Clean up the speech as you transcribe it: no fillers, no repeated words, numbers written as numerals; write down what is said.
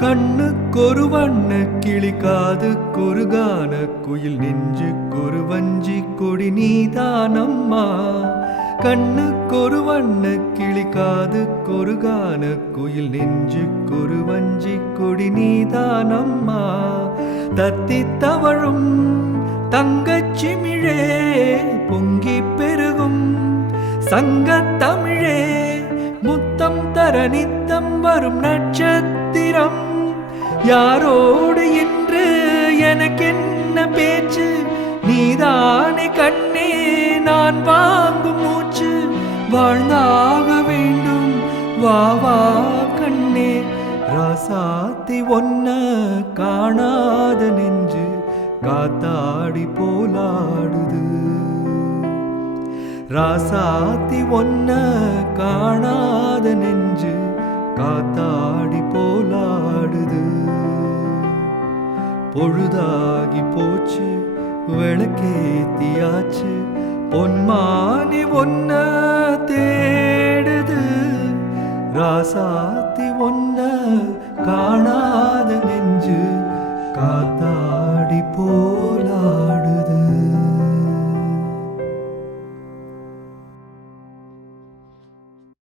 கண்ணுக்கொரு வண்ண கிளி காதுக்கொரு கான குயில் நெஞ்சுக்கொரு வஞ்சி கொடி நீதானம்மா. கண்ணுக்கொரு வண்ண கிளி காதுக்கொரு கான குயில் நெஞ்சுக்கொரு வஞ்சி கொடி நீதானம்மா. தத்தி தவழும் தங்கச்சிமிழே பொங்கி பெருகும் சங்கத்தமிழே முத்தம் தர நித்தம் வரும் நட்சத்திரம். யாரோடு என்று எனக்கென்ன பேச்சு, நீதானே கண்ணே நான் வாங்கும் மூச்சு. வாழ்ந்தாக வேண்டும் வா வா கண்ணே, ராசாத்தி ஒன்ன காணாத நெஞ்சு காத்தாடி போலாடுது. ராசாத்தி ஒன்ன காணாத நெஞ்சு காத்தாடி போலாடுது. பொழுதாகி போச்சு விளக்கேத்தியாச்சு, பொன்மானி ஒன்ன தேடுது. ராசாத்தி ஒன்ன காணாத நெஞ்சு காத்தாடி போலாடு.